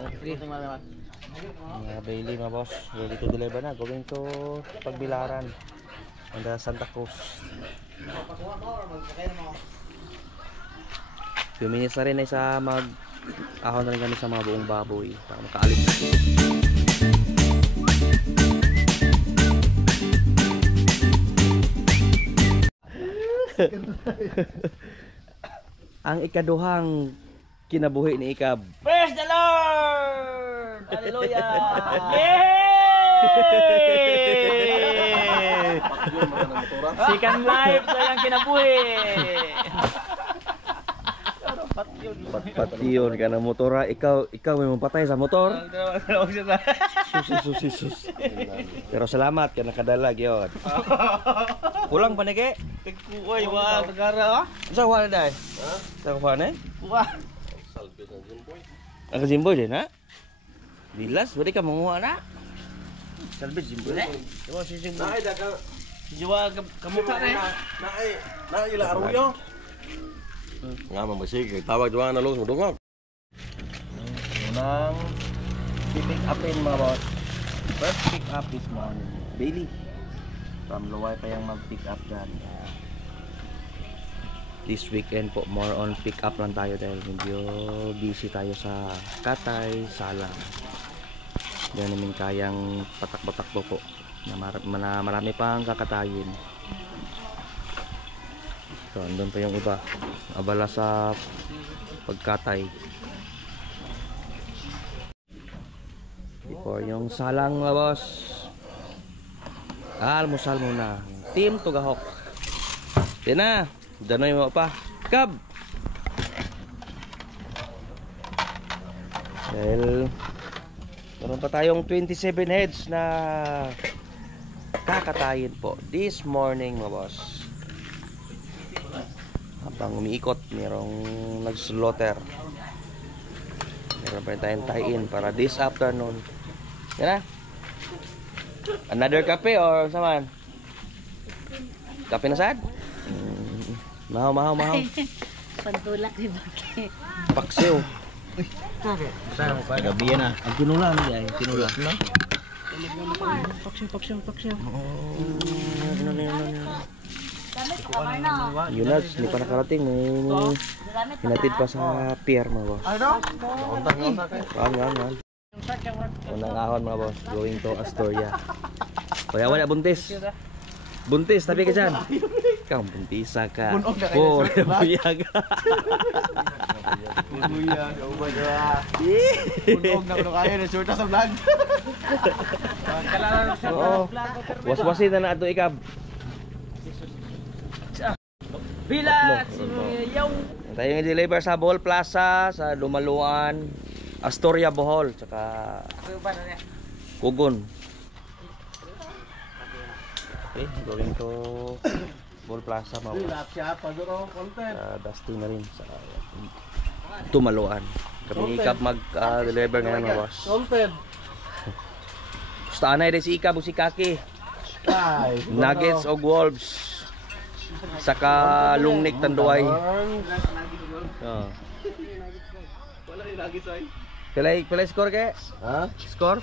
Okay. Mga Bailey mga boss, ready to deliver na. Going to Pagbilaran and Santa Cruz. Few minutes na rin ay sa ahon na rin kami sa mga buong baboy para makaalis na. Ang ikaduhang kinabuhi ni Ikab. Praise the Lord! Hallelujah! Yay! Second life sa yung kinabuhi. Patyon ka ng motora, ikaw may mapatay sa motor. Sus. Pero salamat ka nakadalag yun. Kulang pa nike? Uy, wah, negara ah. Sa kuha na dahil? Sa kuha na eh? Wah. Ang Jimboy din ha? Dilas, balik ka manguha na. Salbit Jimboy na. Diba si Jimboy? Naay, daga. Jiwa kamukha na eh. Naay, ila aruyo. Nga mamasig, tawag doon na los mo dungog. Unang pick upin mga boss. First pick up this morning. Bailey. From Luway pa yung mag-pick up dyan. This weekend po, more on pick up lang tayo dahil medyo busy tayo sa Katay, Salang. Hindi namin kayang patakbo-takbo po. Marami pang kakatayin. So, andun pa yung iba. Abala sa pagkatay. Before yung Salang mga boss. Almusal muna. Team Tugahok. Yan na. Danoy mo pa. Kab! Dahil meron pa tayong 27 heads na kakatayin po this morning mga boss. Habang umiikot, merong nag-slaughter. Meron pa rin tayong tie-in para this afternoon. Yan na. Another kape or saman? Kape na sad? Mahaw. Pantulak di baki. Paksiw. Saan pa gabi na. Ang tinula mo ay tinula. No? Paksiw. Yun hindi pa nakarating. May hinatid pa sa pier mga boss. Ano? Yan. Unang ahon mga boss. Going to Astoria. Kaya wala buntis. Buntis, tabi ka dyan. Ikaw, buntisa ka. Oh, buyag. Buyag, ubay ka. Punog na kuno kayo, nasurta sa vlog. Oo. Was-wasin na ito, Ikab. Bilat! Yung... Tayo yung deliver sa Bohol Plaza, sa Lumaluan, Astoria, Bohol, tsaka Kugon. Okay, going to Bohol Plaza, mga Dusty na rin sa Tumaluan. Kami Ikab mag-deliver ngayon mga boss. Gusto anay rin si Ikab o si Kaki. Nuggets o Wolves. Saka Lungnik Tanduay. Pilay score kaya? Ha? Score?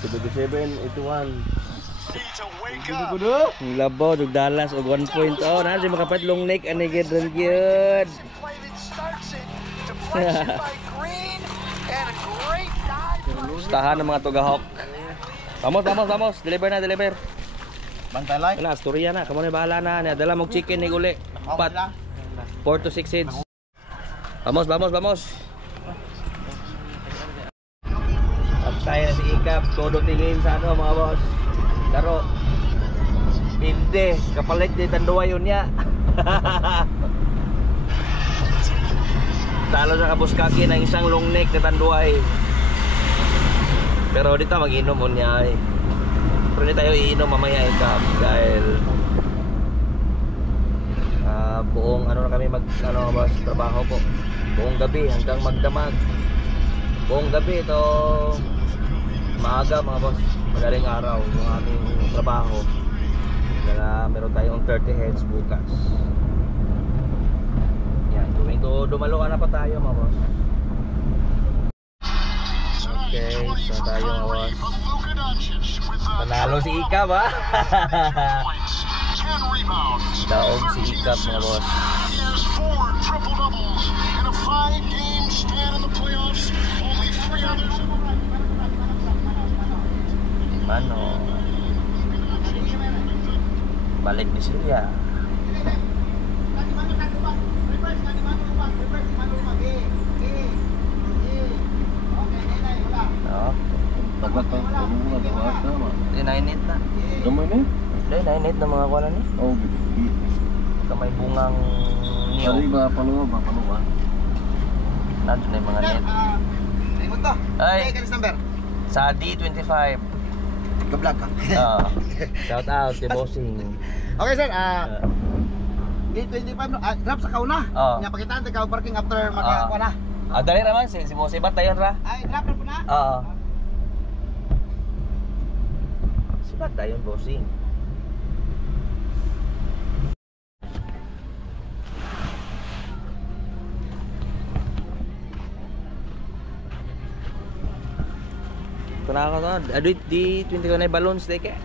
77-81. Ang labaw, jug Dallas og 1 point. Oh, na si makapit Lungnik ani gid ron gyud. Stahan ng mga Tugahok. Vamos. Deliver. Bantalay? Wala, Astoria na. Kamo na bahala na. Dala mong chicken ni guli. 4 to 6 heads. Vamos. Tayo na si Ikab. Todo tingin sa ano mga boss. Laro. Hindi. Kapalit di Tanduay yun niya. Talo sa Kabuskaki ng isang Lungnik na Tanduay. Pero dito mag-inom mo niya eh. Pero hindi tayo iinom mamaya Ikab. Dahil buong ano na kami boss, trabaho po. Buong gabi hanggang magdamag. Buong gabi ito maaga mga boss, madaling araw yung aming trabaho. Kaya meron tayong 30 heads bukas. Yan, going to Dumaluan na pa tayo mga boss. Okay, so tayo mga boss. Panalo si Ika ba? Daog si Ika mga boss. Mano. Balik ni Silya. Oh, Tagat pa. Bunga tagat na. di nainit na. Gamay ni. Di nainit na mga kuwan ni. Oh, gitu. Kamay bungang Ari niyo. ba paluwa. Nandun na yung mga net. Limot to. Ay. Kanis number. Sa D25. Ka-vlog ka. Shout out si Bossing. Okay sir, D25 no, drop sa kauna. Nga pakitaan tayo parking after makakuha na. Dali naman si Bossing. Ba't tayo ra? Ay, drop na po na. Oo. Si ba't tayo Bossing? Kuna ka to. Adit di 20 na balloons deke.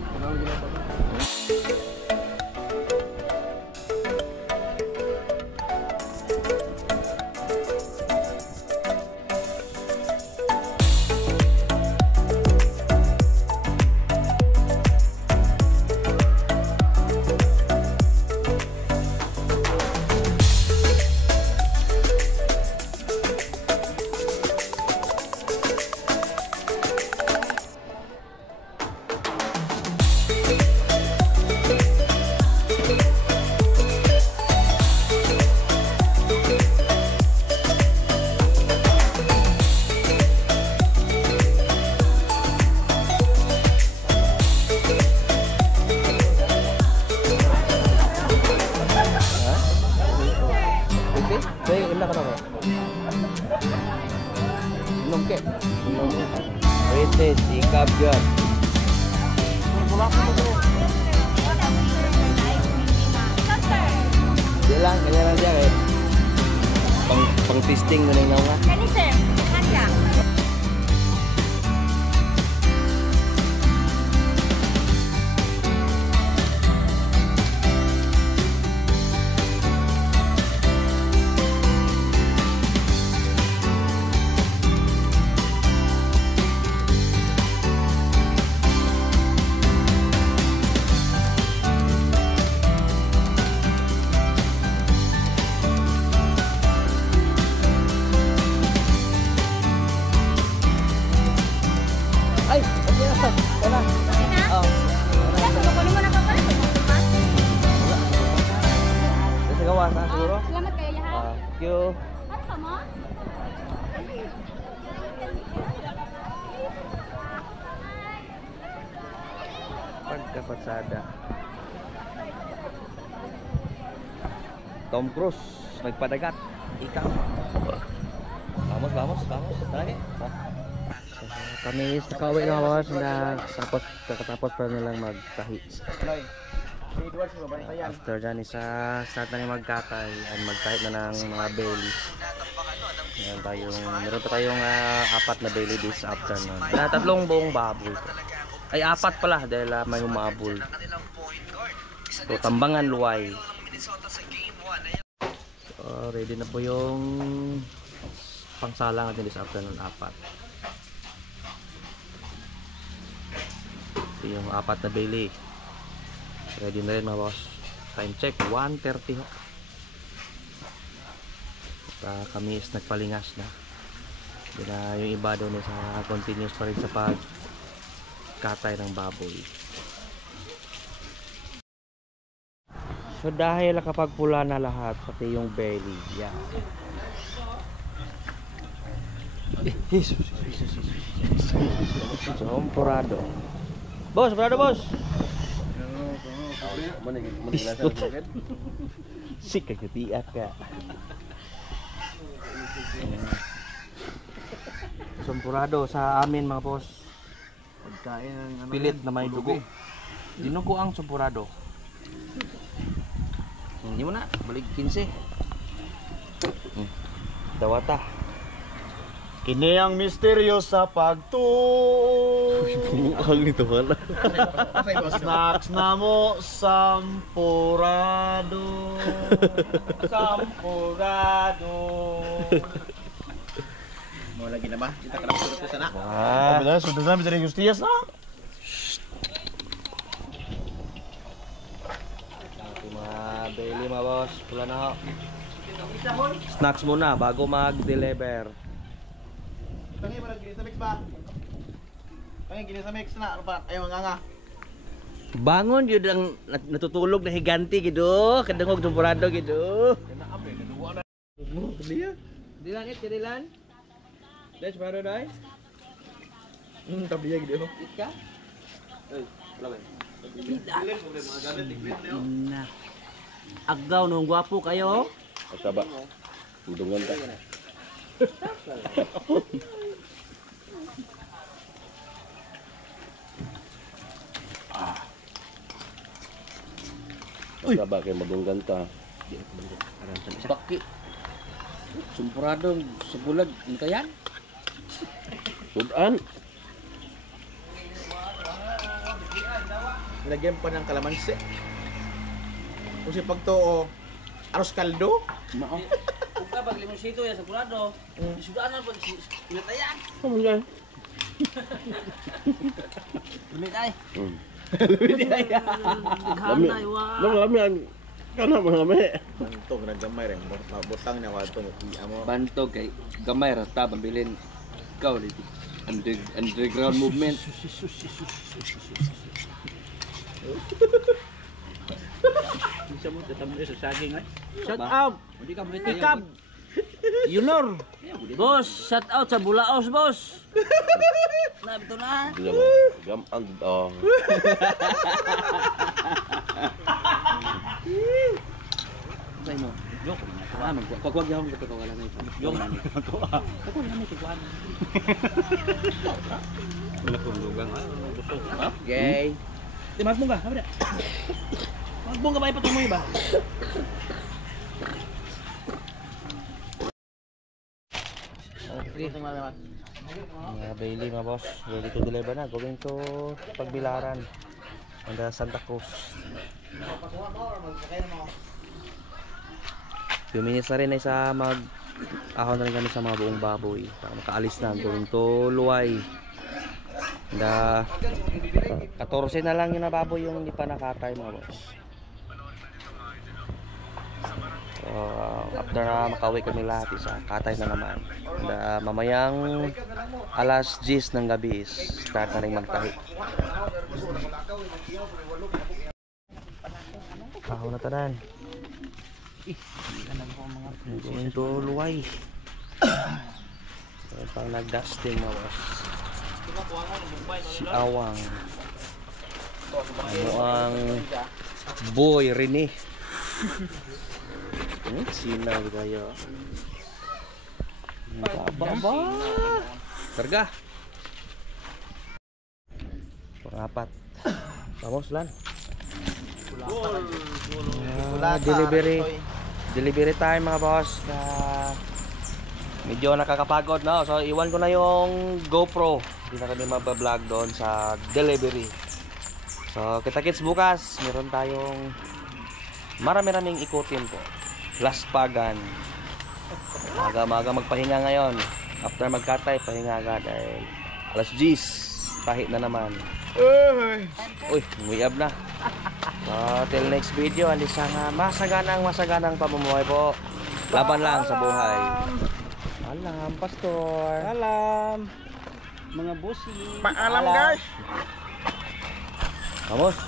Saya enak kenapa? Minum ke? Minum. Wete sikap jan. Dia lang, kanya lang dia kayak pang testing ko na yung nga. Kani sir, handa. Ay, okay na. Wala. Okay na? Oh. Sir, kukunin mo na pa pala. Kasi gawa na siguro. Salamat kayo, ha? Thank you. Ano ka mo? Pagkapatsada. Tom Cruise nagpadagat. Ikaw. Vamos. Tara. Kami is nakauwi na boss na kakatapos pa nilang magtahi. After dyan start na yung magkatay at magtahi na ng mga belly. Meron pa tayong 4 na belly this afternoon. Na 3 buong baboy. Ay 4 pala dahil may humabol. So tambangan luway. So ready na po yung pangsalang natin this afternoon 4. Ito yung 4 na belly. Ready na rin mga boss. Time check 1:30 ho. Kami is nagpalingas na. Yung iba doon sa continuous pa rin sa pagkatay ng baboy. So dahil kapag pula na lahat pati yung belly, yan. Sompurado. Boss, boss. Pistot. Sika ketiak ka. Sompurado sa amin mga boss. Pagkain Pilit na may dugo. Dinugo ang sompurado. Hindi mo na, balik 15. Dawata. Kini ang misteryo sa pagtuo. Mukhang nito pala. Snacks na mo sampurado. Sampurado. Mo lagi na ba? Kita ka na sulit sana. Ah, Betul, sudah sampai dari Justias na. mga daily mga boss. Pula na ho. Snacks muna bago mag-deliver. Tangi mo gini sa mix ba? Tangi gini sa mix na ano pa? Ayaw nga. Bangon yun ang natutulog na higanti gitu. Kadangog tumpurado gitu. Dilan it, dilan. Let's paradise. Tapi dia gitu. Ika. Nah. Agaw nung gwapo kayo. Taba. Udungan ta. Taba kay madunggan ta. Baki. Sumpurado sebulan kayan. Sudan. Nilagyan pa ng kalamansi. Kung si pagtoo, aros kaldo. Mao. Uka bag limonsito ya sigurado. Sudah na pag pinatayan. Kamu yan. Lumit ay. Lami. Lami ang kana mga me. Ito, nagamay rin. Butang niya wato. Amo. Bantog kay gamay ra ta pambilin ikaw dito. Underground movement. Bisa mo tatamo sa saging ay. Shout out. Hindi ka mo Pick up. Yunor. Boss, shout out sa Bulaos, boss. Na bito na. Gaman oh. Say mo. Yok. Ah, magkwag yaw sa ko wala na ito. Yok. Ako na mo kuan. Wala ko lugang ah. Gay. Di magbong ka, habda. Magbong ka ba ipatumoy ba? Okay. Mga Bailey mga boss, ready to deliver na. Going to Pagbilaran and Santa Cruz. Few minutes na rin ay sa ahon na rin kami sa mga buong baboy para makaalis na. Going to Luay. And 14 na lang yung nababoy yung hindi pa nakatay mga boss. So, after na makauwi kami lahat, isa katay na naman. And mamayang alas 10 ng gabi start na rin magtahi. Ako na tanan. Going to Luay. So, pang nag-dusting mga boss. Si Awang. Ano ang boy Rene. Sinaw kayo. Baba. Karga. Pangapat. Vamos lan. Delivery time mga boss. Medyo nakakapagod no. So iwan ko na yung GoPro. Hindi na kami mabablog doon sa delivery. So kita-kits bukas. Meron tayong marami-raming ikutin po. Laspagan. Maga-maga magpahinga ngayon. After magkatay, pahinga agad dahil alas 10. Tahi na naman. Uy, nguyab na. So, till next video, alisang masaganang pamumuhay po. Laban lang sa buhay. Alam, pastor. Alam. Mga bossy. Paalam guys. Vamos.